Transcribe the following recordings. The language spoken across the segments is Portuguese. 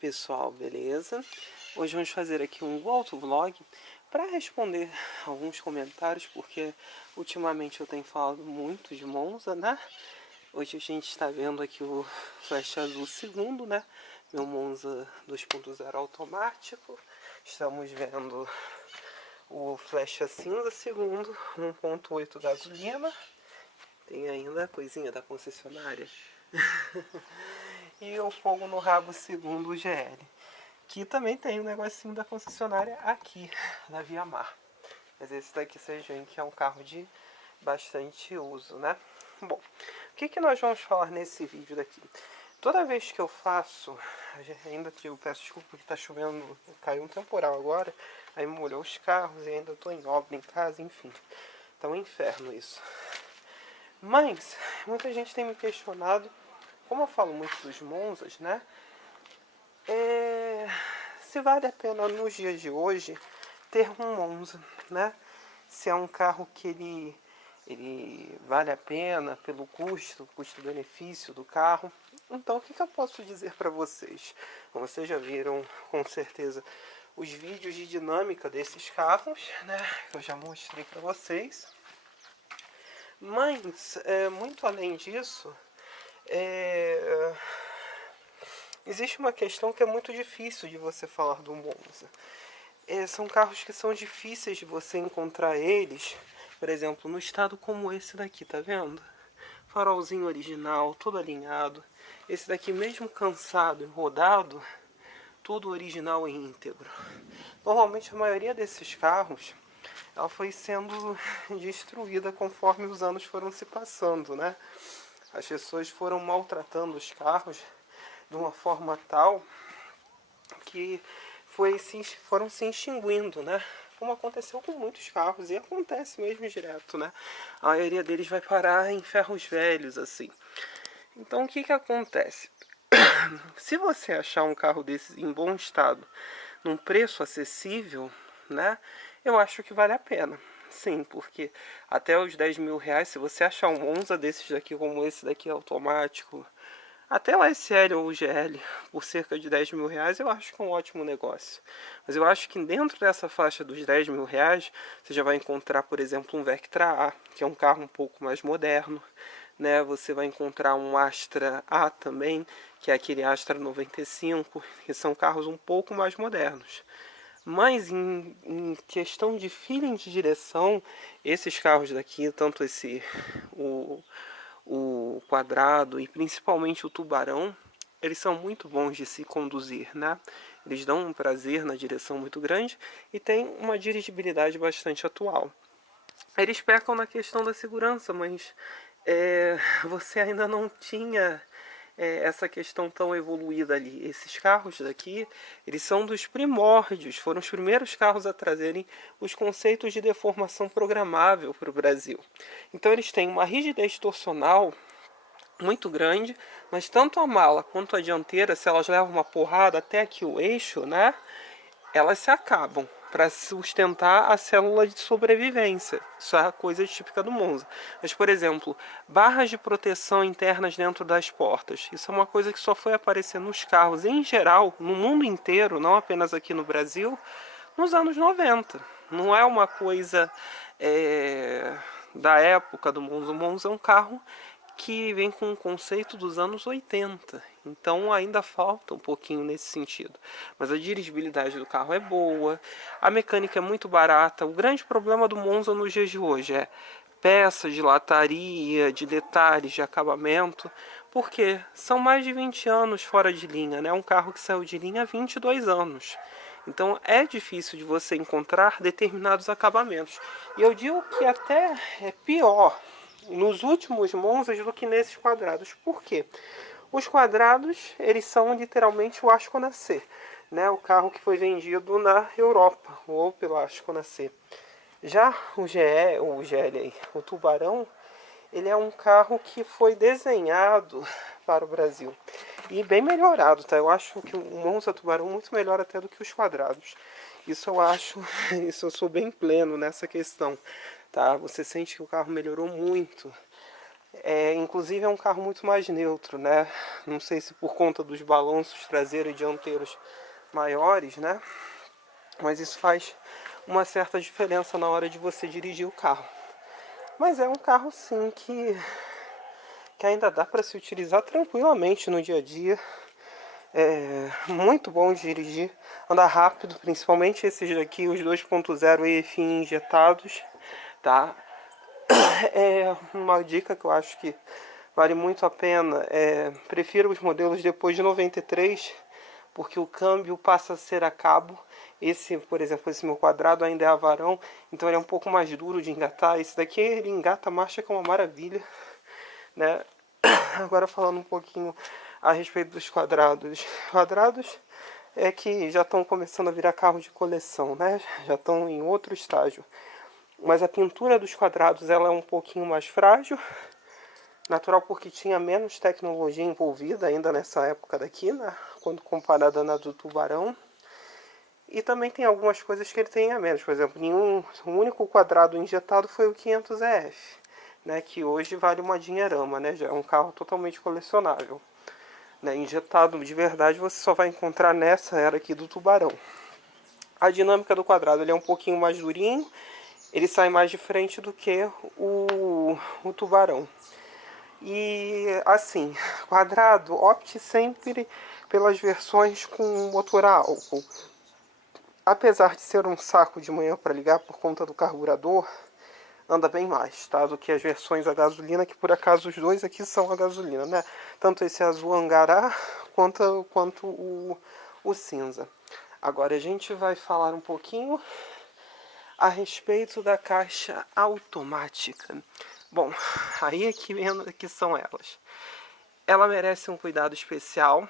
Pessoal, beleza? Hoje vamos fazer aqui um autovlog para responder alguns comentários, porque ultimamente eu tenho falado muito de Monza, né? Hoje a gente está vendo aqui o Flash Azul segundo, né? Meu Monza 2.0 automático. Estamos vendo o Flash Cinza segundo, 1.8 gasolina. Tem ainda a coisinha da concessionária. E o fogo no rabo segundo o GL. Que também tem um negocinho da concessionária aqui, na Via Mar. Mas esse daqui vocês veem que é um carro de bastante uso, né? Bom, o que nós vamos falar nesse vídeo daqui? Toda vez que eu faço, ainda que eu peço desculpa porque tá chovendo, caiu um temporal agora, aí molhou os carros e ainda tô em obra em casa, enfim. Tá um inferno isso. Mas, muita gente tem me questionado, como eu falo muito dos Monzas, né? Se vale a pena nos dias de hoje ter um Monza, né? Se é um carro que ele vale a pena pelo custo-benefício do carro. Então, o que eu posso dizer para vocês? Vocês já viram, com certeza, os vídeos de dinâmica desses carros, né? Que eu já mostrei para vocês. Mas, muito além disso, existe uma questão que é muito difícil de você falar do Monza. São carros que são difíceis de você encontrar eles, por exemplo, no estado como esse daqui, tá vendo? Farolzinho original, todo alinhado. Esse daqui mesmo cansado e rodado, todo original e íntegro. Normalmente a maioria desses carros, ela foi sendo destruída conforme os anos foram se passando, né? As pessoas foram maltratando os carros de uma forma tal que foram se extinguindo, né? Como aconteceu com muitos carros, e acontece mesmo direto, né? A maioria deles vai parar em ferros velhos, assim. Então, o que acontece? Se você achar um carro desses em bom estado, num preço acessível, né? Eu acho que vale a pena. Sim, porque até os 10 mil reais, se você achar um Monza desses daqui, como esse daqui automático, até o SL ou o GL, por cerca de 10 mil reais, eu acho que é um ótimo negócio. Mas eu acho que dentro dessa faixa dos 10 mil reais, você já vai encontrar, por exemplo, um Vectra A, que é um carro um pouco mais moderno. Né? Você vai encontrar um Astra A também, que é aquele Astra 95, que são carros um pouco mais modernos. Mas em questão de feeling de direção, esses carros daqui, tanto o Quadrado e principalmente o Tubarão, eles são muito bons de se conduzir, né? Eles dão um prazer na direção muito grande e tem uma dirigibilidade bastante atual. Eles pecam na questão da segurança, mas você ainda não tinha essa questão tão evoluída ali. Esses carros daqui, eles são dos primórdios, foram os primeiros carros a trazerem os conceitos de deformação programável para o Brasil. Então eles têm uma rigidez torsional muito grande, mas tanto a mala quanto a dianteira, se elas levam uma porrada até aqui o eixo, né, elas se acabam para sustentar a célula de sobrevivência. Isso é a coisa típica do Monza. Mas, por exemplo, barras de proteção internas dentro das portas. Isso é uma coisa que só foi aparecer nos carros em geral, no mundo inteiro, não apenas aqui no Brasil, nos anos 90. Não é uma coisa da época do Monza. O Monza é um carro que vem com um conceito dos anos 80. Então ainda falta um pouquinho nesse sentido. Mas a dirigibilidade do carro é boa, a mecânica é muito barata. O grande problema do Monza nos dias de hoje é peças de lataria, de detalhes, de acabamento, porque são mais de 20 anos fora de linha, né? Um carro que saiu de linha há 22 anos. Então é difícil de você encontrar determinados acabamentos. E eu digo que até é pior nos últimos Monzas do que nesses quadrados. Por quê? Os quadrados, eles são literalmente o Ascona C, né? O carro que foi vendido na Europa, o Opel Ascona C. Já o GL, o Tubarão, ele é um carro que foi desenhado para o Brasil. E bem melhorado, tá? Eu acho que o Monza Tubarão é muito melhor até do que os quadrados. Isso eu acho, isso eu sou bem pleno nessa questão, tá? Você sente que o carro melhorou muito. Inclusive é um carro muito mais neutro, né? Não sei se por conta dos balanços traseiros e dianteiros maiores, né? Mas isso faz uma certa diferença na hora de você dirigir o carro. Mas é um carro sim que ainda dá para se utilizar tranquilamente no dia a dia. É muito bom de dirigir, anda rápido, principalmente esses daqui, os 2.0 EFI injetados, tá? É uma dica que eu acho que vale muito a pena. Prefiro os modelos depois de 93, porque o câmbio passa a ser a cabo. Esse, por exemplo, esse meu quadrado ainda é a varão, então ele é um pouco mais duro de engatar. Esse daqui ele engata a marcha que é uma maravilha, né? Agora falando um pouquinho a respeito dos quadrados. Quadrados é que já estão começando a virar carro de coleção, né? Já estão em outro estágio. Mas a pintura dos quadrados ela é um pouquinho mais frágil. Natural porque tinha menos tecnologia envolvida ainda nessa época daqui, né? Quando comparada na do Tubarão. E também tem algumas coisas que ele tem a menos. Por exemplo, o único quadrado injetado foi o 500EF, né? Que hoje vale uma dinheirama, né? Já é um carro totalmente colecionável. Né? Injetado de verdade você só vai encontrar nessa era aqui do Tubarão. A dinâmica do quadrado ele é um pouquinho mais durinho. Ele sai mais de frente do que o Tubarão. E assim, quadrado, opte sempre pelas versões com motor a álcool. Apesar de ser um saco de manhã para ligar por conta do carburador, anda bem mais, tá? Do que as versões a gasolina, que por acaso os dois aqui são a gasolina, né? Tanto esse azul Angará quanto o cinza. Agora a gente vai falar um pouquinho a respeito da caixa automática. Bom, aí que são elas. Ela merece um cuidado especial.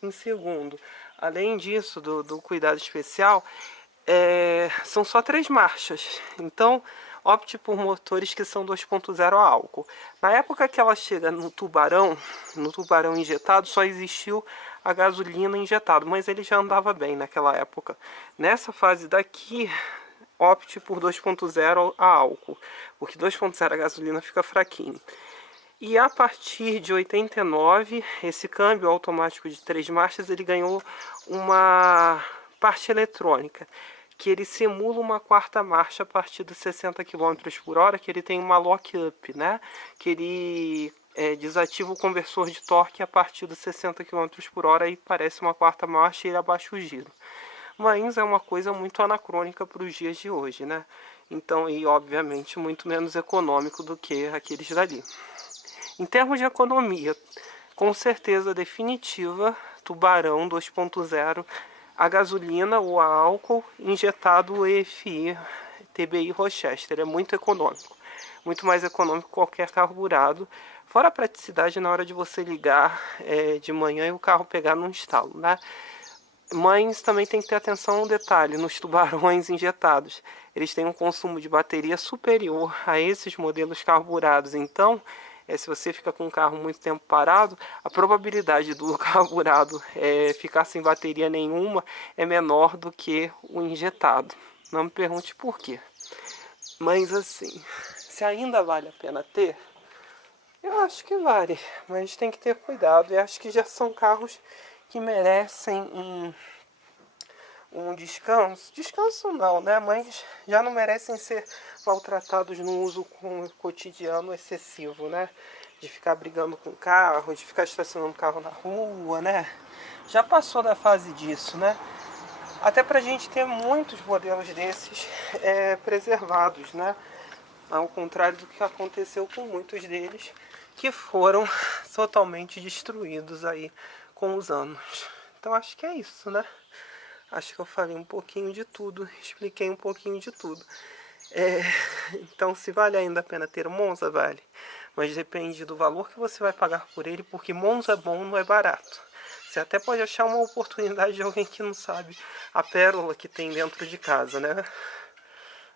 Em segundo, além disso, do cuidado especial, são só 3 marchas. Então, opte por motores que são 2.0 a álcool. Na época que ela chega no tubarão injetado, só existiu a gasolina injetado, mas ele já andava bem naquela época. Nessa fase daqui, opte por 2.0 a álcool, porque 2.0 a gasolina fica fraquinho. E a partir de 89, esse câmbio automático de 3 marchas, ele ganhou uma parte eletrônica, que ele simula uma quarta marcha a partir dos 60 km por hora, que ele tem uma lock-up, né? Que ele desativa o conversor de torque a partir dos 60 km por hora e parece uma quarta marcha e ele abaixa o giro. Mas é uma coisa muito anacrônica para os dias de hoje, né? Então, e obviamente muito menos econômico do que aqueles dali. Em termos de economia, com certeza definitiva, Tubarão 2.0, a gasolina ou a álcool injetado o EFI TBI Rochester. É muito econômico, muito mais econômico que qualquer carburado. Fora a praticidade na hora de você ligar de manhã e o carro pegar num estalo, né? Mas também tem que ter atenção a um detalhe, nos tubarões injetados. Eles têm um consumo de bateria superior a esses modelos carburados. Então, se você fica com o carro muito tempo parado, a probabilidade do carburado ficar sem bateria nenhuma é menor do que o injetado. Não me pergunte por quê. Mas assim, se ainda vale a pena ter, eu acho que vale, mas tem que ter cuidado. E acho que já são carros que merecem um descanso. Descanso não, né? Mas já não merecem ser maltratados no uso cotidiano excessivo, né? De ficar brigando com o carro, de ficar estacionando o carro na rua, né? Já passou da fase disso, né? Até pra gente ter muitos modelos desses preservados, né? Ao contrário do que aconteceu com muitos deles, que foram totalmente destruídos aí com os anos. Então acho que é isso, né? Acho que eu falei um pouquinho de tudo, expliquei um pouquinho de tudo. Então, se vale ainda a pena ter um Monza, vale. Mas depende do valor que você vai pagar por ele, porque Monza bom não é barato. Você até pode achar uma oportunidade de alguém que não sabe a pérola que tem dentro de casa, né?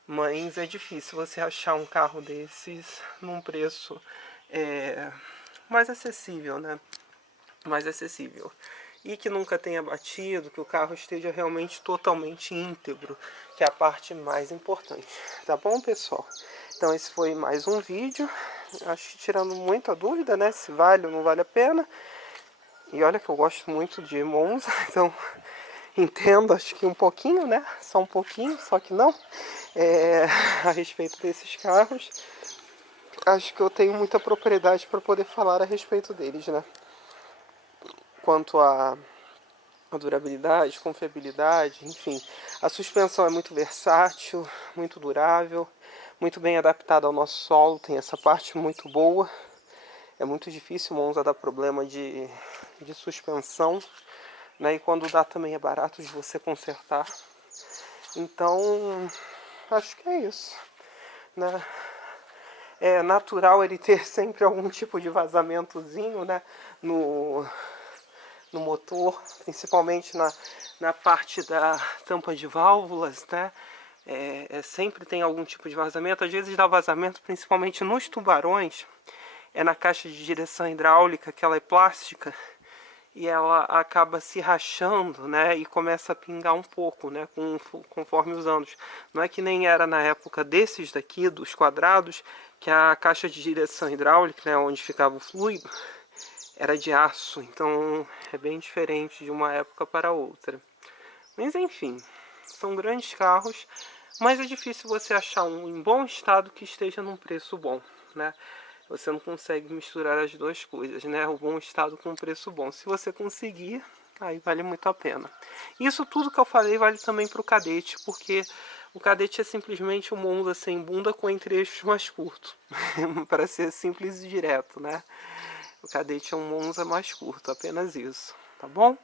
Mas é difícil você achar um carro desses num preço mais acessível, né? Mais acessível. E que nunca tenha batido, que o carro esteja realmente totalmente íntegro, que é a parte mais importante. Tá bom, pessoal? Então esse foi mais um vídeo. acho que tirando muita dúvida, né, se vale ou não vale a pena. E olha que eu gosto muito de Monza, então entendo, acho que um pouquinho, né, só um pouquinho, só que não, a respeito desses carros. Acho que eu tenho muita propriedade para poder falar a respeito deles, né. Quanto a durabilidade, confiabilidade, enfim. A suspensão é muito versátil, muito durável, muito bem adaptada ao nosso solo, tem essa parte muito boa. É muito difícil o Monza dar problema de suspensão, né? E quando dá também é barato de você consertar. Então, acho que é isso, né? É natural ele ter sempre algum tipo de vazamentozinho, né? No motor, principalmente na parte da tampa de válvulas, né? Sempre tem algum tipo de vazamento. Às vezes dá vazamento, principalmente nos tubarões, na caixa de direção hidráulica, que ela é plástica, e ela acaba se rachando, né, e começa a pingar um pouco, né, conforme os anos. Não é que nem era na época desses daqui, dos quadrados, que a caixa de direção hidráulica, né, onde ficava o fluido, era de aço. Então é bem diferente de uma época para outra. Mas enfim, são grandes carros, mas é difícil você achar um em bom estado que esteja num preço bom, né? Você não consegue misturar as duas coisas, né? O bom estado com o preço bom. Se você conseguir, aí vale muito a pena. Isso tudo que eu falei vale também para o Cadete, porque o Cadete é simplesmente um Monza sem bunda com entre-eixos mais curtos. Para ser simples e direto, né? O Cadete é um Monza mais curto, apenas isso, tá bom?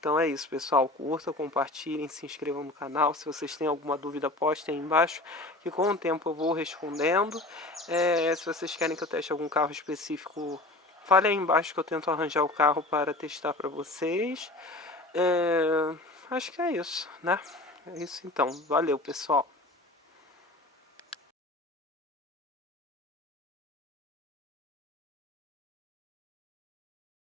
Então é isso, pessoal. Curtam, compartilhem, se inscrevam no canal. Se vocês têm alguma dúvida, postem aí embaixo, que com o tempo eu vou respondendo. Se vocês querem que eu teste algum carro específico, fale aí embaixo que eu tento arranjar o carro para testar para vocês. Acho que é isso, né? É isso então. Valeu, pessoal.